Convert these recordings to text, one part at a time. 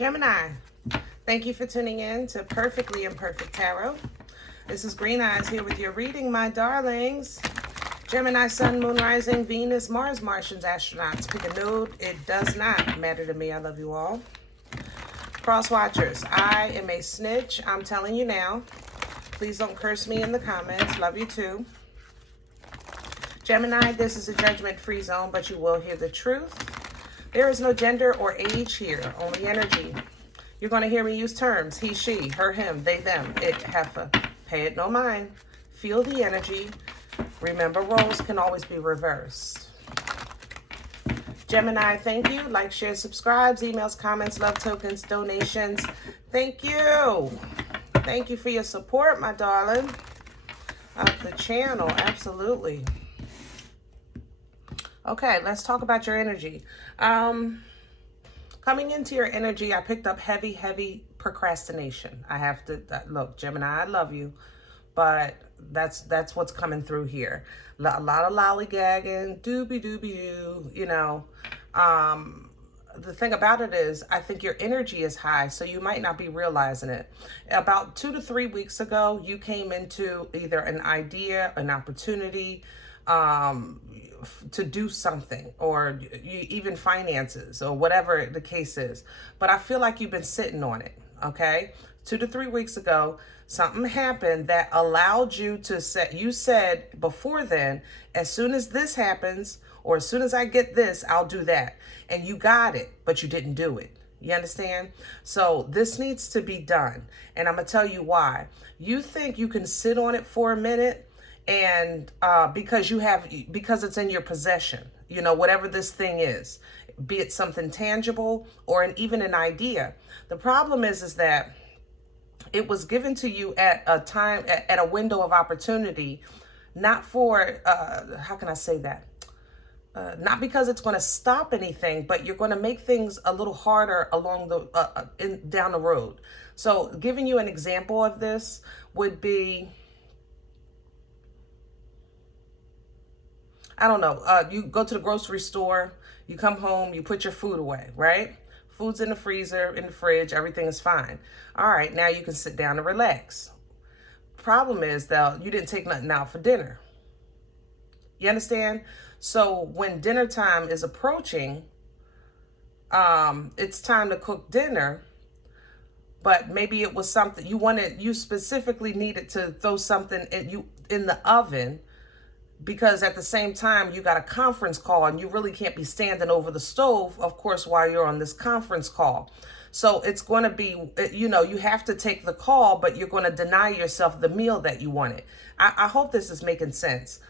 Gemini, thank you for tuning in to Perfectly Imperfect Tarot. This is Green Eyes here with your reading, my darlings. Gemini, Sun, Moon, Rising, Venus, Mars, Martians, astronauts. Pick a node. It does not matter to me. I love you all. Cross watchers, I am a snitch. I'm telling you now. Please don't curse me in the comments. Love you too. Gemini, this is a judgment-free zone, but you will hear the truth. There is no gender or age here, only energy. You're going to hear me use terms, he, she, her, him, they, them, it, heifer. Pay it no mind. Feel the energy. Remember, roles can always be reversed. Gemini, thank you. Like, share, subscribes, emails, comments, love tokens, donations. Thank you. Thank you for your support, my darling, of the channel. Absolutely. Okay, let's talk about your energy. Coming into your energy, I picked up heavy procrastination. I have to, look, Gemini, I love you, but that's what's coming through here. A lot of lollygagging, doobie-doobie-doo, you know. The thing about it is, I think your energy is high, so you might not be realizing it. About 2 to 3 weeks ago, you came into either an idea, an opportunity, to do something, or even finances, or whatever the case is. But I feel like you've been sitting on it, okay? 2 to 3 weeks ago, something happened that allowed you to set, you said before then, as soon as this happens, or as soon as I get this, I'll do that. And you got it, but you didn't do it. You understand? So this needs to be done. And I'm going to tell you why. You think you can sit on it for a minute, and because it's in your possession, you know, whatever this thing is, be it something tangible or even an idea. The problem is that it was given to you at a time, at a window of opportunity, not for, how can I say that? Not because it's going to stop anything, but you're going to make things a little harder along the, down the road. So giving you an example of this would be, I don't know, you go to the grocery store, you come home, you put your food away, right? Food's in the freezer, in the fridge, everything is fine. All right, now you can sit down and relax. Problem is, though, you didn't take nothing out for dinner. You understand? So when dinner time is approaching, it's time to cook dinner, but maybe it was something you specifically needed to throw something in the oven, because at the same time you got a conference call and you really can't be standing over the stove, of course, while you're on this conference call. So it's going to be, you know, you have to take the call, but you're going to deny yourself the meal that you wanted. I hope this is making sense.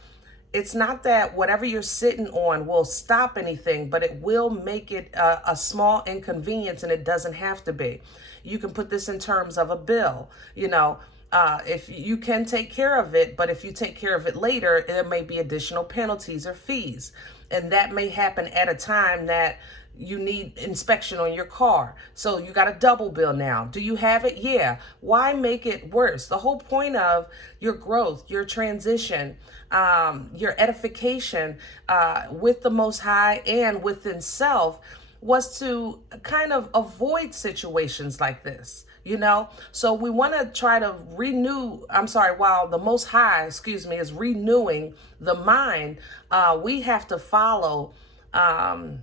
It's not that whatever you're sitting on will stop anything, but it will make it a small inconvenience, and it doesn't have to be. You can put this in terms of a bill, you know. If you can take care of it, but if you take care of it later, there may be additional penalties or fees. And that may happen at a time that you need inspection on your car. So you got a double bill now. Do you have it? Yeah. Why make it worse? The whole point of your growth, your transition, your edification with the Most High and within self was to kind of avoid situations like this. You know, so we want to try to while the Most High, is renewing the mind, we have to follow behind,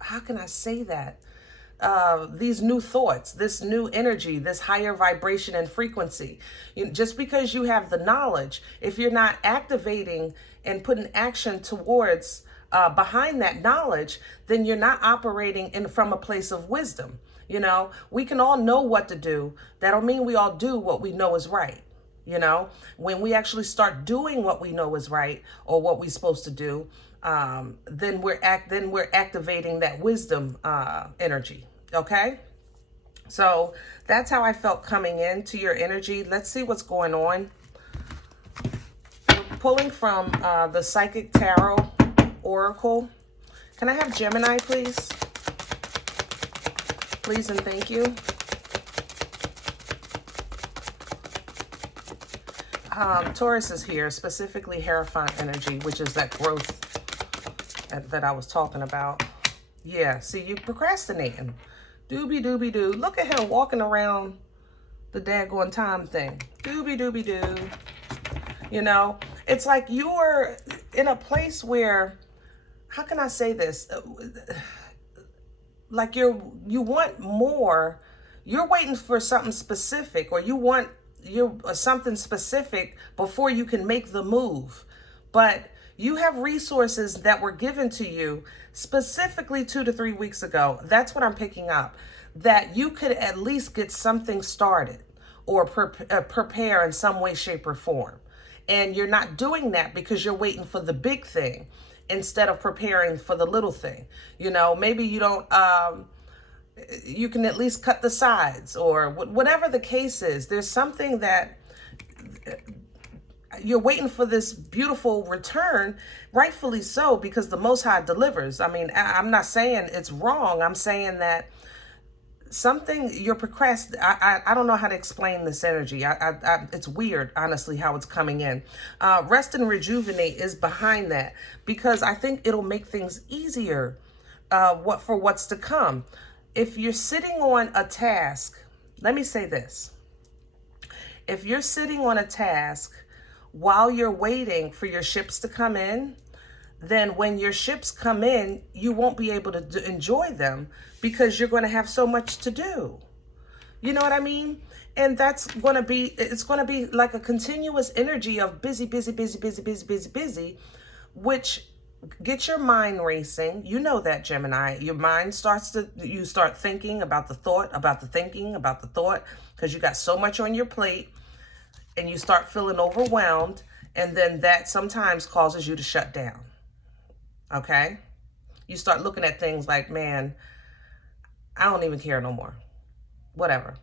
how can I say that? These new thoughts, this new energy, this higher vibration and frequency. Just because you have the knowledge, if you're not activating and putting action towards behind that knowledge, then you're not operating from a place of wisdom. You know, we can all know what to do. That don't mean we all do what we know is right. You know, when we actually start doing what we know is right, or what we're supposed to do, then we're activating that wisdom energy. Okay, so that's how I felt coming into your energy. Let's see what's going on. We're pulling from the Psychic Tarot Oracle. Can I have Gemini, please? Please and thank you. Taurus is here, specifically Hierophant energy, which is that growth that I was talking about. Yeah, see, you procrastinating. Doobie doobie doo. Look at him walking around the daggone time thing. Doobie doobie doo. You know, it's like you're in a place where, how can I say this? Like you want more. You're waiting for something specific, or you want something specific before you can make the move. But you have resources that were given to you specifically 2 to 3 weeks ago. That's what I'm picking up. That you could at least get something started or prepare in some way, shape, or form. And you're not doing that because you're waiting for the big thing instead of preparing for the little thing. You know, maybe you don't, you can at least cut the sides, or whatever the case is. There's something that you're waiting for, this beautiful return, rightfully so, because the Most High delivers. I mean, I'm not saying it's wrong. I'm saying that something you're I don't know how to explain this energy. It's weird, honestly, how it's coming in. Rest and rejuvenate is behind that, because I think it'll make things easier for what's to come. If you're sitting on a task, let me say this. If you're sitting on a task while you're waiting for your ships to come in, then when your ships come in, you won't be able to enjoy them because you're going to have so much to do. You know what I mean? And it's going to be like a continuous energy of busy, busy, busy, busy, busy, busy, busy, which gets your mind racing. You know that, Gemini. Your mind you start thinking about the thought, about the thinking, about the thought, because you got so much on your plate, and you start feeling overwhelmed, and then that sometimes causes you to shut down. Okay? You start looking at things like, man, I don't even care no more. Whatever.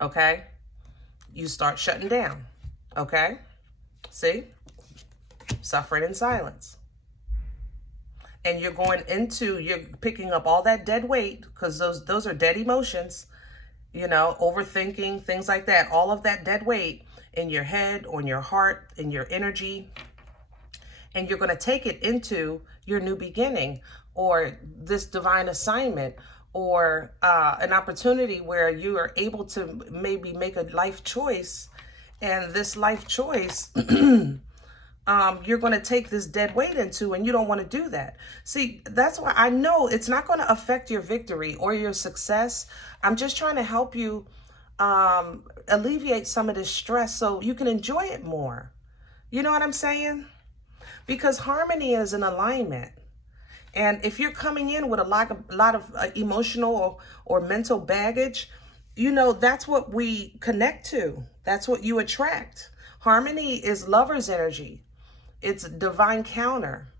Okay? You start shutting down. Okay? See? Suffering in silence. And you're picking up all that dead weight, because those are dead emotions, you know, overthinking, things like that. All of that dead weight in your head, on your heart, in your energy. And you're going to take it into your new beginning, or this divine assignment, or an opportunity where you are able to maybe make a life choice. And this life choice, you're going to take this dead weight into, and you don't want to do that. See, that's why I know it's not going to affect your victory or your success. I'm just trying to help you alleviate some of this stress so you can enjoy it more. You know what I'm saying? Because harmony is an alignment. And if you're coming in with a lot of emotional or mental baggage, you know, that's what we connect to. That's what you attract. Harmony is lover's energy. It's divine counter.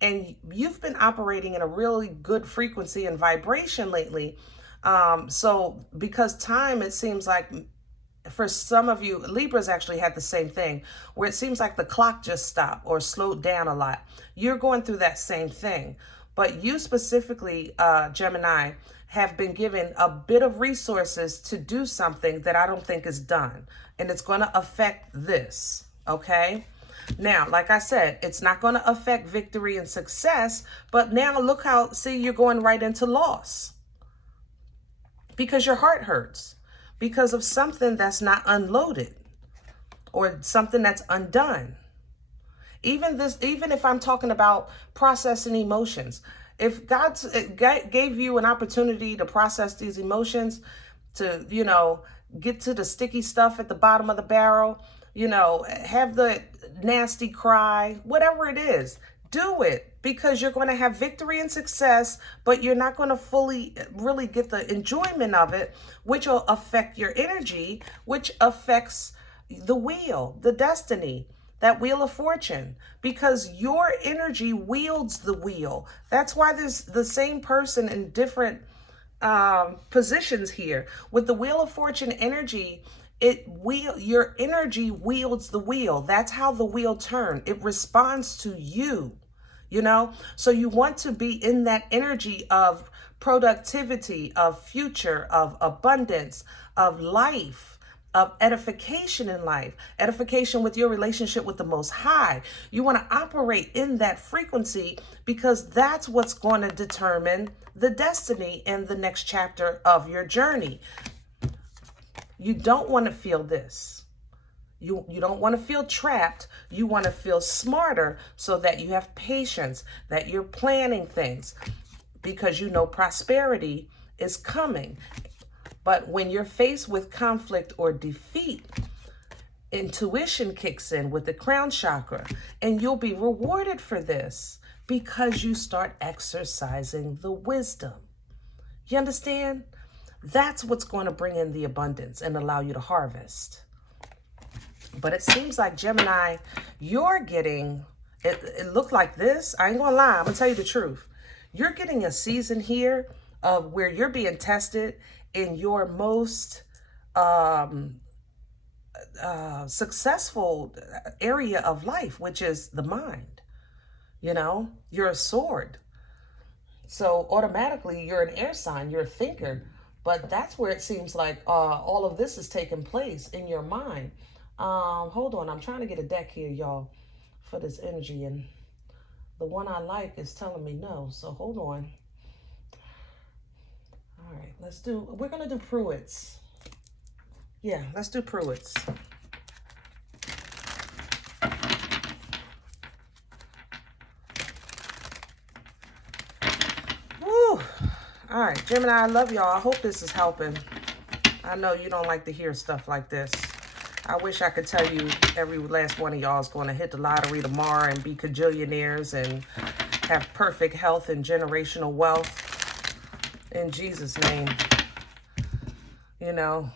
And you've been operating in a really good frequency and vibration lately. So because time, it seems like, for some of you, Libras actually had the same thing, where it seems like the clock just stopped or slowed down a lot. You're going through that same thing. But you specifically, Gemini, have been given a bit of resources to do something that I don't think is done. And it's going to affect this, okay? Now, like I said, it's not going to affect victory and success, but now look how, see, you're going right into loss. Because your heart hurts. Because of something that's not unloaded, or something that's undone. Even if I'm talking about processing emotions, if God gave you an opportunity to process these emotions, to, you know, get to the sticky stuff at the bottom of the barrel, you know, have the nasty cry, whatever it is, do it, because you're going to have victory and success, but you're not going to fully really get the enjoyment of it, which will affect your energy, which affects the wheel, the destiny, that wheel of fortune, because your energy wields the wheel. That's why there's the same person in different positions here. With the wheel of fortune energy, your energy wields the wheel. That's how the wheel turns. It responds to you, you know? So you want to be in that energy of productivity, of future, of abundance, of life, of edification in life, edification with your relationship with the Most High. You want to operate in that frequency because that's what's going to determine the destiny in the next chapter of your journey. You don't want to feel this. You don't want to feel trapped. You want to feel smarter so that you have patience, that you're planning things because you know prosperity is coming. But when you're faced with conflict or defeat, intuition kicks in with the crown chakra, and you'll be rewarded for this because you start exercising the wisdom. You understand? That's what's going to bring in the abundance and allow you to harvest. But it seems like, Gemini, you're getting, it looked like this. I ain't gonna lie, I'm gonna tell you the truth. You're getting a season here of where you're being tested in your most successful area of life, which is the mind. You know, you're a sword. So automatically you're an air sign, you're a thinker. But that's where it seems like all of this is taking place in your mind. Hold on, I'm trying to get a deck here, y'all, for this energy, and the one I like is telling me no, so hold on. All right, we're gonna do Pruitt's. Yeah, let's do Pruitt's. Woo! All right, Gemini, I love y'all. I hope this is helping. I know you don't like to hear stuff like this. I wish I could tell you every last one of y'all is going to hit the lottery tomorrow and be cajillionaires and have perfect health and generational wealth. In Jesus' name. You know.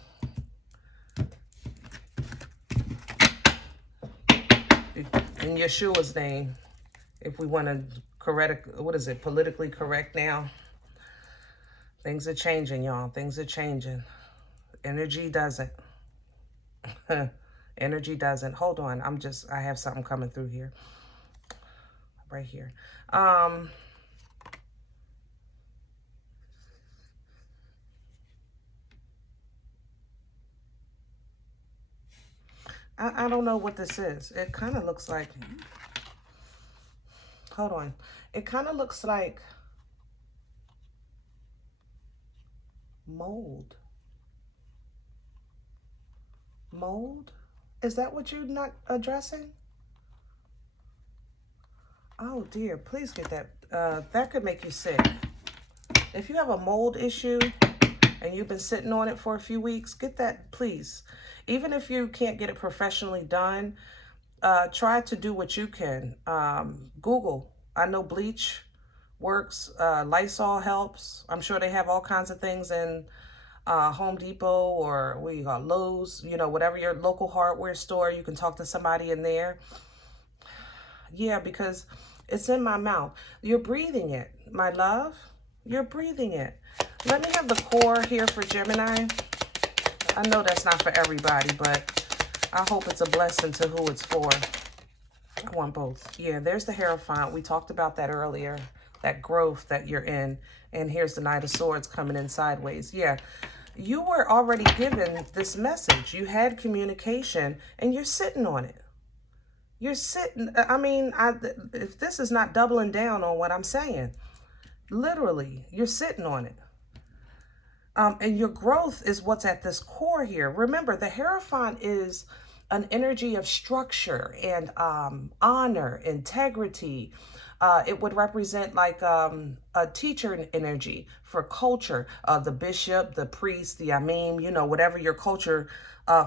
In Yeshua's name. If we want to correct, what is it, politically correct now? Things are changing, y'all. Things are changing. Energy doesn't. Energy doesn't. Hold on. I have something coming through here. Right here. I don't know what this is. It kind of looks like, hold on. It kind of looks like mold. Mold? Is that what you're not addressing? Oh dear, please get that. That could make you sick. If you have a mold issue and you've been sitting on it for a few weeks, get that, please. Even if you can't get it professionally done, try to do what you can. Google. I know bleach works. Lysol helps. I'm sure they have all kinds of things in Home Depot or what you got, Lowe's, you know, whatever your local hardware store, you can talk to somebody in there. Yeah, because it's in my mouth. You're breathing it, my love. You're breathing it. Let me have the core here for Gemini. I know that's not for everybody, but I hope it's a blessing to who it's for. I want both. Yeah, there's the Hierophant. We talked about that earlier, that growth that you're in. And here's the Knight of Swords coming in sideways. Yeah, you were already given this message. You had communication and you're sitting on it. You're sitting, I mean, if this is not doubling down on what I'm saying, literally, you're sitting on it. And your growth is what's at this core here. Remember, the Hierophant is an energy of structure and honor, integrity. It would represent like a teacher energy for culture. The bishop, the priest, the imam, you know, whatever your culture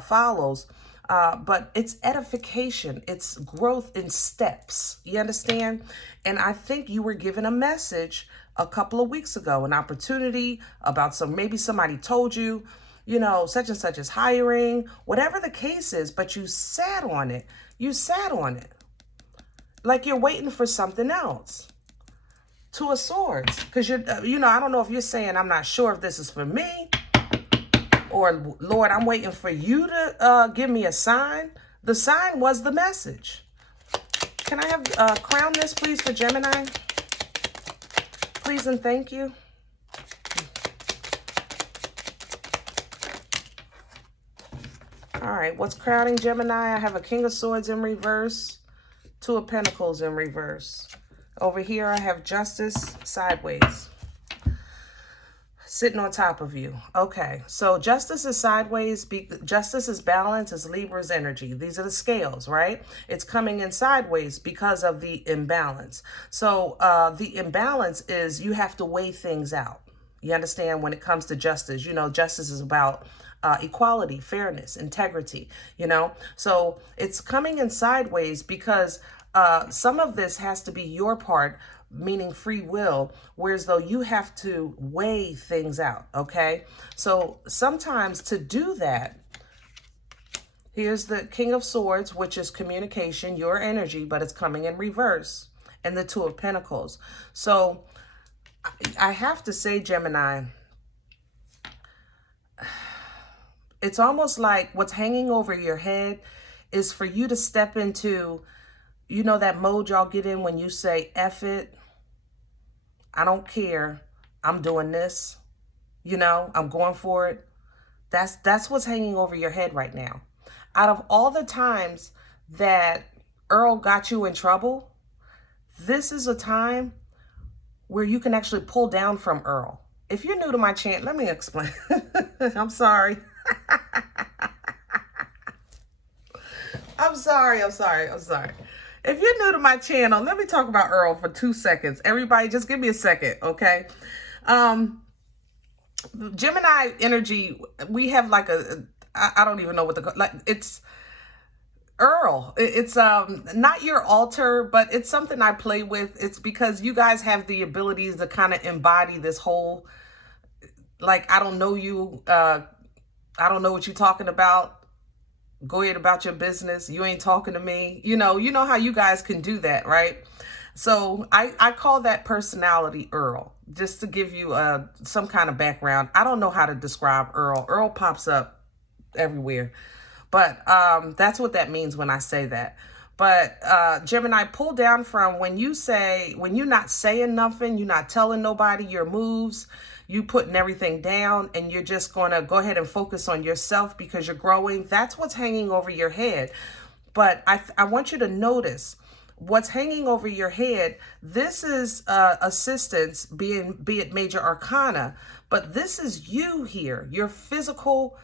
follows. But it's edification. It's growth in steps. You understand? And I think you were given a message a couple of weeks ago, an opportunity about maybe somebody told you, you know, such and such is hiring, whatever the case is, but you sat on it. You sat on it. Like you're waiting for something else. Two of Swords. Because you're, you know, I don't know if you're saying, I'm not sure if this is for me. Or, Lord, I'm waiting for you to give me a sign. The sign was the message. Can I have crown this, please, for Gemini? Please and thank you. All right, what's crowding Gemini? I have a King of Swords in reverse, Two of Pentacles in reverse. Over here, I have Justice sideways, sitting on top of you. Okay, so Justice is sideways. Justice is balance, is Libra's energy. These are the scales, right? It's coming in sideways because of the imbalance. So the imbalance is you have to weigh things out. You understand, when it comes to justice, you know, justice is about equality, fairness, integrity, you know? So it's coming in sideways because some of this has to be your part, meaning free will, whereas though you have to weigh things out, okay? So sometimes to do that, here's the King of Swords, which is communication, your energy, but it's coming in reverse, and the Two of Pentacles. So I have to say, Gemini, it's almost like what's hanging over your head is for you to step into, you know, that mode y'all get in when you say, F it, I don't care, I'm doing this, you know, I'm going for it. That's what's hanging over your head right now. Out of all the times that Earl got you in trouble, this is a time where you can actually pull down from Earl. If you're new to my channel, let me explain. I'm sorry. I'm sorry. If you're new to my channel, let me talk about Earl for 2 seconds. Everybody, just give me a second, okay? Gemini energy, we have like I don't even know what it's Earl. It's not your altar, but it's something I play with. It's because you guys have the abilities to kind of embody this whole, like, I don't know you, I don't know what you're talking about. Go ahead about your business. You ain't talking to me. You know how you guys can do that, right? So I call that personality Earl, just to give you some kind of background. I don't know how to describe Earl. Earl pops up everywhere. But that's what that means when I say that. But Gemini, pull down from when you're not saying nothing, you're not telling nobody your moves, you putting everything down, and you're just going to go ahead and focus on yourself because you're growing. That's what's hanging over your head. But I want you to notice what's hanging over your head. This is assistance, be it major arcana, but this is you here, your physical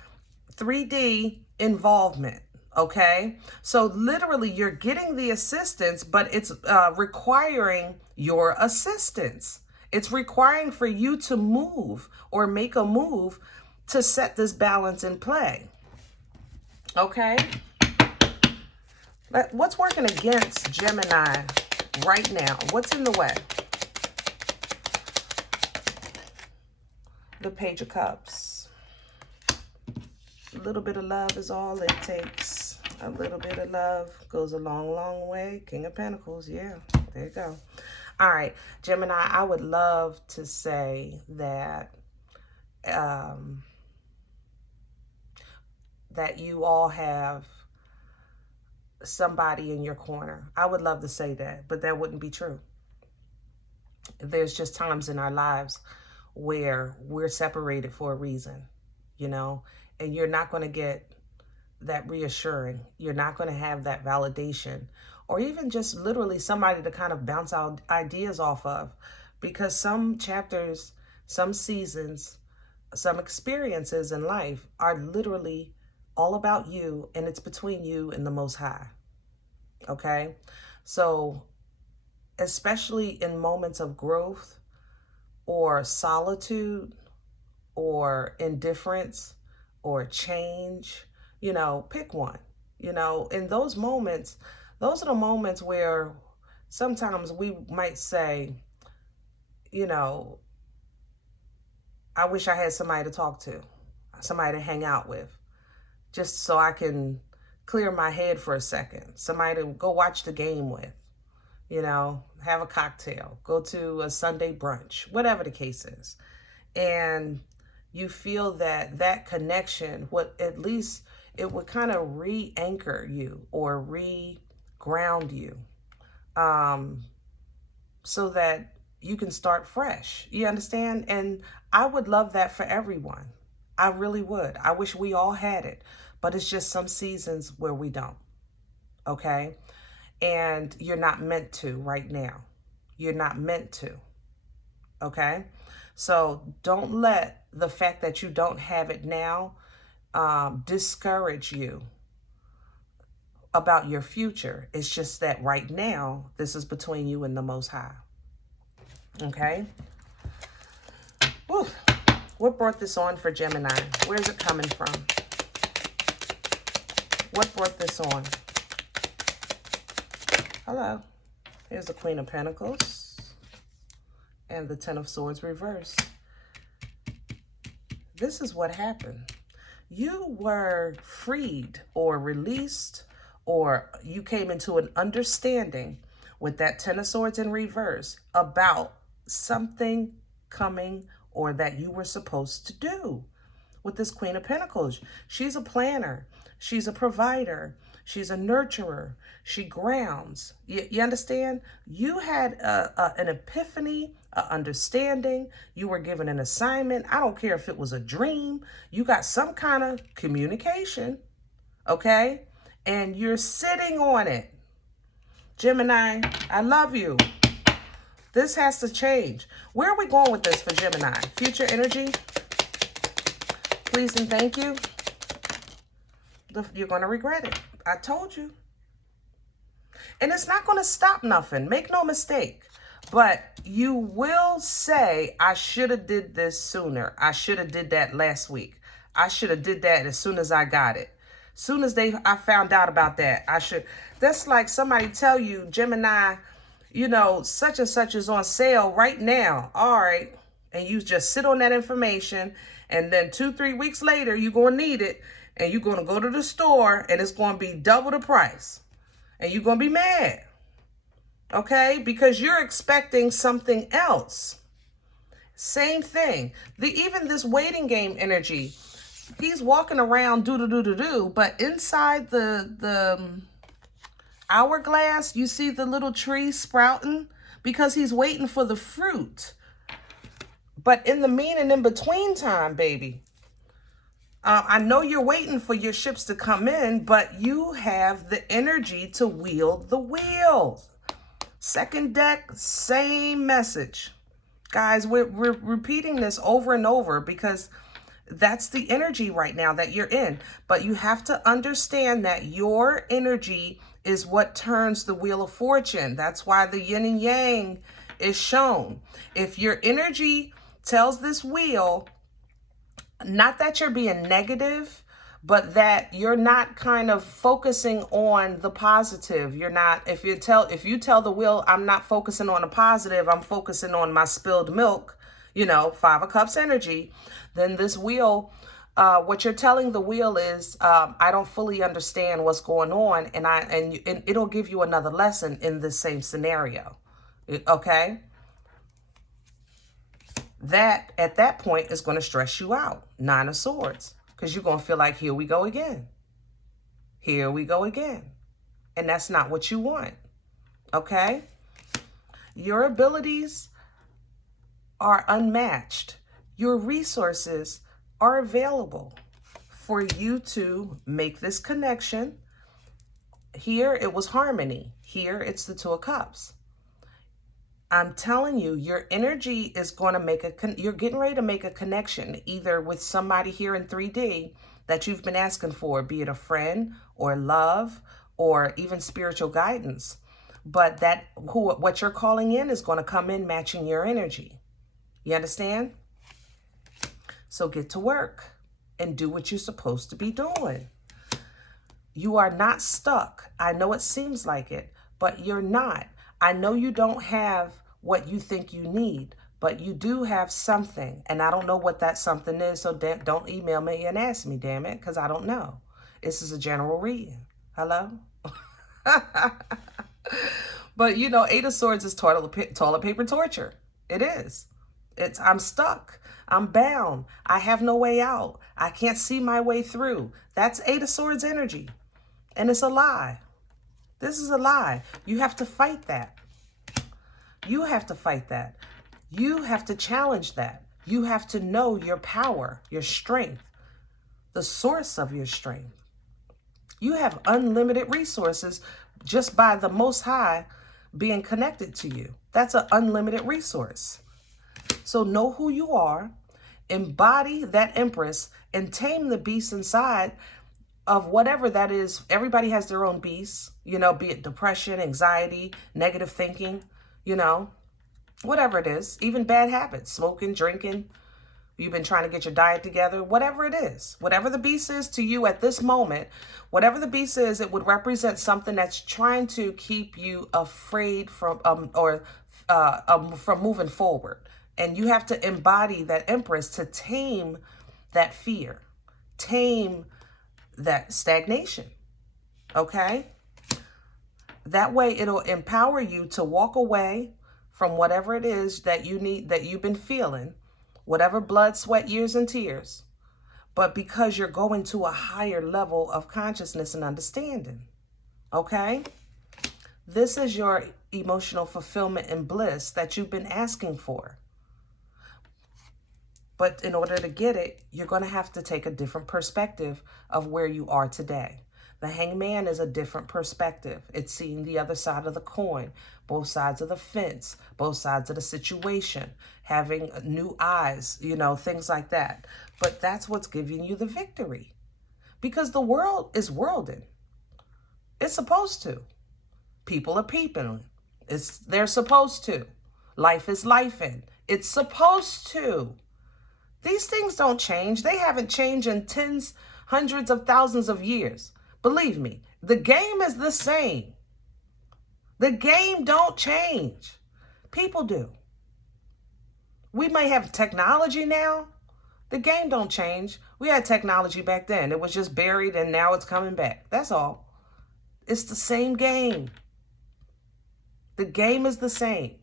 3D involvement. Okay, so literally you're getting the assistance, but it's requiring your assistance. It's requiring for you to move or make a move to set this balance in play. Okay, what's working against Gemini right now? What's in the way? The Page of Cups. A little bit of love is all it takes. A little bit of love goes a long, long way. King of Pentacles. Yeah, there you go. All right, Gemini, I would love to say that that you all have somebody in your corner. I would love to say that, but that wouldn't be true. There's just times in our lives where we're separated for a reason, you know, and you're not going to get that reassuring. You're not going to have that validation, or even just literally somebody to kind of bounce out ideas off of, because some chapters, some seasons, some experiences in life are literally all about you, and it's between you and the Most High. Okay? So especially in moments of growth or solitude or indifference or change, you know, pick one. You know, in those moments, those are the moments where sometimes we might say, you know, I wish I had somebody to talk to, somebody to hang out with, just so I can clear my head for a second, somebody to go watch the game with, you know, have a cocktail, go to a Sunday brunch, whatever the case is. And you feel that connection, at least it would kind of re-anchor you or re-ground you, so that you can start fresh. You understand? And I would love that for everyone. I really would. I wish we all had it. but it's just some seasons where we don't, okay? And you're not meant to right now. You're not meant to, okay? So don't let the fact that you don't have it now discourage you about your future. It's just that right now, this is between you and the Most High, okay? Whew. What brought this on for Gemini? Where's it coming from? What brought this on? Hello. Here's the Queen of Pentacles and the Ten of Swords reversed. This is what happened. You were freed or released, or you came into an understanding with that Ten of Swords in reverse about something coming or that you were supposed to do. With this Queen of Pentacles, she's a planner. She's a provider. She's a nurturer. She grounds. You understand? You had an epiphany, an understanding. You were given an assignment. I don't care if it was a dream. You got some kind of communication, okay? And you're sitting on it. Gemini, I love you. This has to change. Where are we going with this for Gemini? Future energy. Please and thank you. You're going to regret it. I told you. And it's not going to stop nothing. Make no mistake. But you will say, I should have did this sooner. I should have did that last week. I should have did that as soon as I got it. Soon as I found out about that, I should. That's like somebody tell you, Gemini, you know, such and such is on sale right now. All right. And you just sit on that information. And then 2-3 weeks later, you're going to need it. And you're going to go to the store and it's going to be double the price. And you're going to be mad. Okay? Because you're expecting something else. Same thing. Even this waiting game energy, he's walking around do-do-do-do-do, but inside the hourglass, you see the little tree sprouting because he's waiting for the fruit. But in the mean and in between time, baby, I know you're waiting for your ships to come in, but you have the energy to wield the wheel. Second deck, same message. Guys, we're repeating this over and over because that's the energy right now that you're in. But you have to understand that your energy is what turns the wheel of fortune. That's why the yin and yang is shown. If your energy tells this wheel, not that you're being negative, but that you're not kind of focusing on the positive. You're not, if you tell the wheel, I'm not focusing on the positive, I'm focusing on my spilled milk, you know, 5 of Cups energy, then this wheel, what you're telling the wheel is, I don't fully understand what's going on, and it'll give you another lesson in this same scenario. Okay? That, at that point, is going to stress you out. 9 of Swords. Because you're going to feel like, here we go again. Here we go again. And that's not what you want. Okay? Your abilities are unmatched. Your resources are available for you to make this connection. Here, it was harmony. Here, it's the 2 of Cups. I'm telling you, your energy is going to you're getting ready to make a connection, either with somebody here in 3D that you've been asking for, be it a friend or love or even spiritual guidance. But what you're calling in is going to come in matching your energy. You understand? So get to work and do what you're supposed to be doing. You are not stuck. I know it seems like it, but you're not. I know you don't have what you think you need, but you do have something, and I don't know what that something is, so don't email me and ask me, damn it, because I don't know. This is a general reading. Hello? But, you know, 8 of Swords is toilet paper torture. It is. I'm stuck. I'm bound. I have no way out. I can't see my way through. That's 8 of Swords energy, and it's a lie. This is a lie. You have to fight that. You have to fight that. You have to challenge that. You have to know your power, your strength, the source of your strength. You have unlimited resources just by the Most High being connected to you. That's an unlimited resource. So know who you are, embody that Empress, and tame the beast inside of whatever that is. Everybody has their own beasts, you know, be it depression, anxiety, negative thinking, you know, whatever it is, even bad habits, smoking, drinking. You've been trying to get your diet together, whatever it is, whatever the beast is to you at this moment, whatever the beast is, it would represent something that's trying to keep you afraid from, from moving forward. And you have to embody that Empress to tame that fear, tame that stagnation. Okay? That way it'll empower you to walk away from whatever it is that you need, that you've been feeling, whatever blood, sweat, years, and tears, but because you're going to a higher level of consciousness and understanding. Okay? This is your emotional fulfillment and bliss that you've been asking for. But in order to get it, you're going to have to take a different perspective of where you are today. The Hangman is a different perspective. It's seeing the other side of the coin, both sides of the fence, both sides of the situation, having new eyes, you know, things like that. But that's what's giving you the victory. Because the world is worlding. It's supposed to. People are peeping. They're supposed to. Life is lifing. It's supposed to. These things don't change. They haven't changed in tens, hundreds of thousands of years. Believe me, the game is the same. The game don't change. People do. We may have technology now. The game don't change. We had technology back then. It was just buried and now it's coming back. That's all. It's the same game. The game is the same.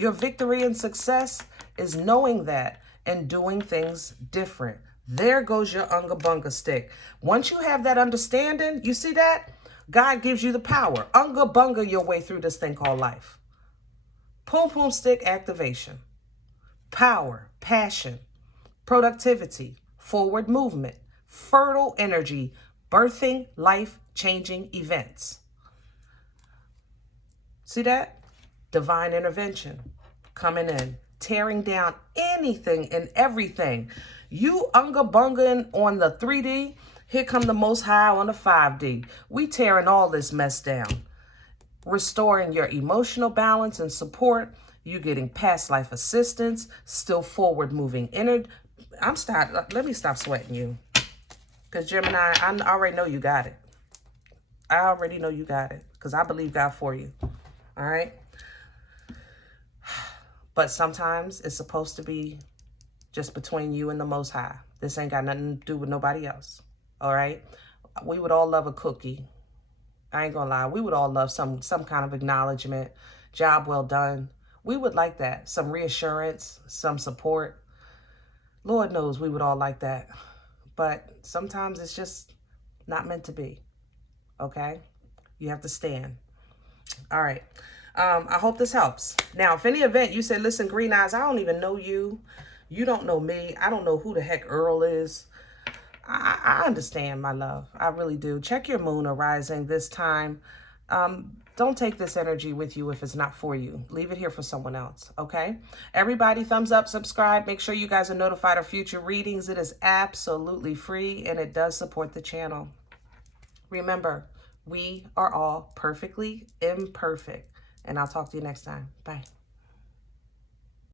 Your victory and success is knowing that and doing things different. There goes your unga bunga stick. Once you have that understanding, you see that? God gives you the power. Unga bunga your way through this thing called life. Pum pum stick activation. Power, passion, productivity, forward movement, fertile energy, birthing life-changing events. See that? Divine intervention coming in. Tearing down anything and everything. You unga bungaing on the 3D, here come the Most High on the 5D. We tearing all this mess down. Restoring your emotional balance and support. You getting past life assistance, still forward moving energy. Let me stop sweating you. Because Gemini, I already know you got it. I already know you got it. Because I believe God for you. All right? But sometimes it's supposed to be just between you and the Most High. This ain't got nothing to do with nobody else. All right? We would all love a cookie. I ain't gonna lie. We would all love some kind of acknowledgement. Job well done. We would like that. Some reassurance, some support. Lord knows we would all like that. But sometimes it's just not meant to be. Okay? You have to stand. All right. I hope this helps. Now, if any event you say, listen, Green Eyes, I don't even know you. You don't know me. I don't know who the heck Earl is. I understand, my love. I really do. Check your moon or rising this time. Don't take this energy with you if it's not for you. Leave it here for someone else, okay? Everybody, thumbs up, subscribe. Make sure you guys are notified of future readings. It is absolutely free, and it does support the channel. Remember, we are all perfectly imperfect. And I'll talk to you next time. Bye.